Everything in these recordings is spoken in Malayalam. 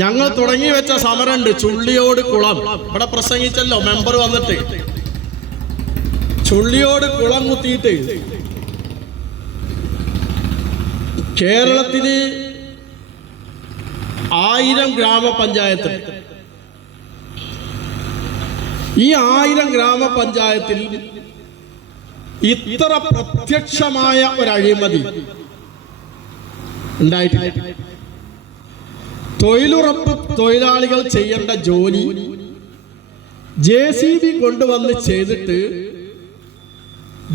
ഞങ്ങൾ തുടങ്ങി വെച്ച സമരമുണ്ട് ചുള്ളിയോട് കുളം. ഇവിടെ പ്രസംഗിച്ചല്ലോ മെമ്പർ വന്നിട്ട്. ചുള്ളിയോട് കുളം കുത്തിയിട്ട് കേരളത്തിൽ ആയിരം ഗ്രാമപഞ്ചായത്ത്. ഈ ആയിരം ഗ്രാമപഞ്ചായത്തിൽ ഇത്ര പ്രത്യക്ഷമായ ഒരു അഴിമതി ഉണ്ടായിട്ടില്ല. തൊഴിലുറപ്പ് തൊഴിലാളികൾ ചെയ്യേണ്ട ജോലി ജെ സി ബി കൊണ്ടുവന്ന് ചെയ്തിട്ട്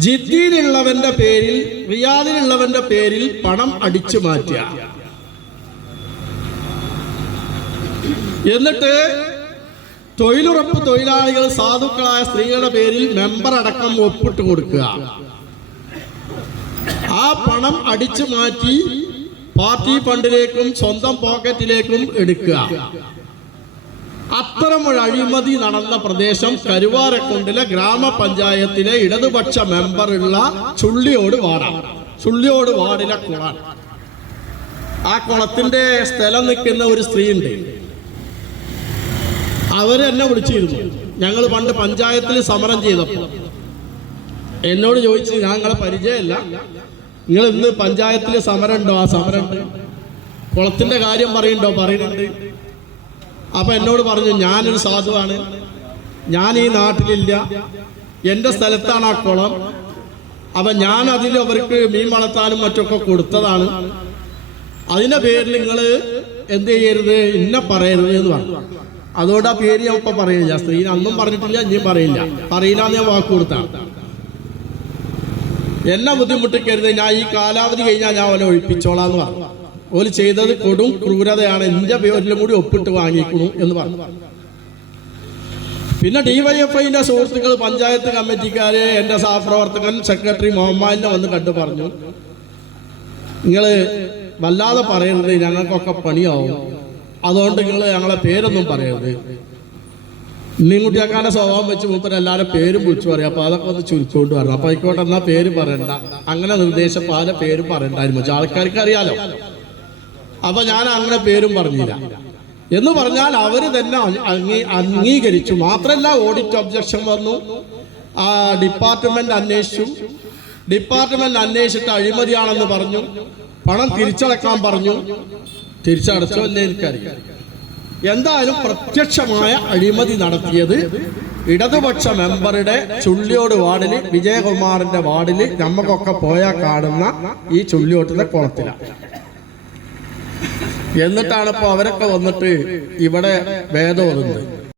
ജിദ്ദിയിലുള്ളവന്റെ പേരിൽ റിയാദിലുള്ളവന്റെ പേരിൽ പണം അടിച്ചു മാറ്റുക. എന്നിട്ട് തൊഴിലുറപ്പ് തൊഴിലാളികൾ സാധുക്കളായ സ്ത്രീകളുടെ പേരിൽ മെമ്പർ അടക്കം ഒപ്പിട്ട് കൊടുക്കുക. ആ പണം അടിച്ചു മാറ്റി പാർട്ടി ഫണ്ടിലേക്കും സ്വന്തം പോക്കറ്റിലേക്കും എടുക്കുക. അത്തരമൊരു അഴിമതി നടന്ന പ്രദേശം കരുവാരക്കുണ്ടിലെ ഗ്രാമപഞ്ചായത്തിലെ ഇടതുപക്ഷ മെമ്പറുള്ള ചുള്ളിയോട് വാർഡാണ് ചുള്ളിയോട് വാടിലെ കുളാണ് ആ കുളത്തിന്റെ സ്ഥലം നിൽക്കുന്ന ഒരു സ്ത്രീയുണ്ട്. അവർ എന്നെ വിളിച്ചിരുന്നു. ഞങ്ങൾ പണ്ട് പഞ്ചായത്തിൽ സമരം ചെയ്തപ്പോൾ. എന്നോട് ചോദിച്ചു ഞങ്ങളെ പരിചയമല്ല. നിങ്ങൾ ഇന്ന് പഞ്ചായത്തിൽ സമരം ഉണ്ടോ ആ സമരം ഉണ്ട് കുളത്തിന്റെ കാര്യം പറയുന്നുണ്ടോ? പറയുന്നുണ്ട്. അപ്പൊ എന്നോട് പറഞ്ഞു ഞാനൊരു സാധുവാണ്. ഞാൻ ഈ നാട്ടിലില്ല. എന്റെ സ്ഥലത്താണ് ആ കുളം. അപ്പൊ ഞാൻ അതിൽ അവർക്ക് മീൻ വളർത്താനും മറ്റൊക്കെ കൊടുത്തതാണ്. അതിന്റെ പേരിൽ നിങ്ങൾ എന്ത് ചെയ്യരുത്? ഇന്ന പറയരുത് എന്ന് പറഞ്ഞു. അതുകൊണ്ട് ആ പേര് ഞാൻ ഇപ്പൊ പറയില്ല. സ്ത്രീ അന്നും പറഞ്ഞിട്ടില്ല ഇനിയും പറയില്ല. പറയില്ല എന്ന് ഞാൻ വാക്ക് കൊടുത്താണ്. എന്നെ ബുദ്ധിമുട്ടിക്കരുത്. ഞാൻ ഈ കാലാവധി കഴിഞ്ഞാൽ ഞാൻ അവനെ ഒഴിപ്പിച്ചോളാന്ന് പറഞ്ഞു. ഓൽ ചെയ്തത് കൊടും ക്രൂരതയാണ്. എന്റെ പേരിലും കൂടി ഒപ്പിട്ട് വാങ്ങിക്കുന്നു എന്ന് പറഞ്ഞു. പിന്നെ ഡിവൈഎഫ്ഐന്റെ സുഹൃത്തുക്കൾ പഞ്ചായത്ത് കമ്മിറ്റിക്കാര് എന്റെ സഹപ്രവർത്തകൻ സെക്രട്ടറി മുഹമ്മദിനെ വന്ന് കണ്ടു പറഞ്ഞു. നിങ്ങൾ വല്ലാതെ പറയുന്നത് ഞങ്ങൾക്കൊക്കെ പണിയാവും. അതുകൊണ്ട് നിങ്ങൾ ഞങ്ങളെ പേരൊന്നും പറയരുത്. ഇന്നിൻകുട്ടിയാക്കാന്റെ സ്വഭാവം വെച്ച് മൂപ്പര് എല്ലാവരും പേരും വിളിച്ചു പറയും. അപ്പൊ അതൊക്കെ ഒന്ന് ചുരുക്കൊണ്ട് വരണം അപ്പൊ ആയിക്കോട്ടെ എന്നാ പേര് പറയണ്ട. അങ്ങനെ നിർദ്ദേശം പല പേരും പറയണ്ടായിരുന്നു. പക്ഷെ ആൾക്കാർക്ക് അറിയാലോ. അപ്പൊ ഞാൻ അങ്ങനെ പേരും പറഞ്ഞില്ല. എന്ന് പറഞ്ഞാൽ അവർ തന്നെ അംഗീ അംഗീകരിച്ചു. മാത്രല്ല ഓഡിറ്റ് ഒബ്ജക്ഷൻ വന്നു. ആ ഡിപ്പാർട്ട്മെന്റ് അന്വേഷിച്ചു. ഡിപ്പാർട്ട്മെന്റ് അന്വേഷിച്ചിട്ട് അഴിമതിയാണെന്ന് പറഞ്ഞു. പണം തിരിച്ചടക്കാൻ പറഞ്ഞു. തിരിച്ചടച്ചോ അല്ലേ എനിക്കറിയാം എന്തായാലും പ്രത്യക്ഷമായ അഴിമതി നടത്തിയത് ഇടതുപക്ഷ മെമ്പറുടെ ചുള്ളിയോട് വാർഡിൽ വിജയകുമാറിന്റെ വാർഡിൽ നമ്മക്കൊക്കെ പോയാൽ കാണുന്ന ഈ ചുള്ളിയോട്ടിലെ കുളത്തിലാണ് എന്നിട്ടാണ് ഇപ്പൊ അവരൊക്കെ വന്നിട്ട് ഇവിടെ ഓതുന്നത്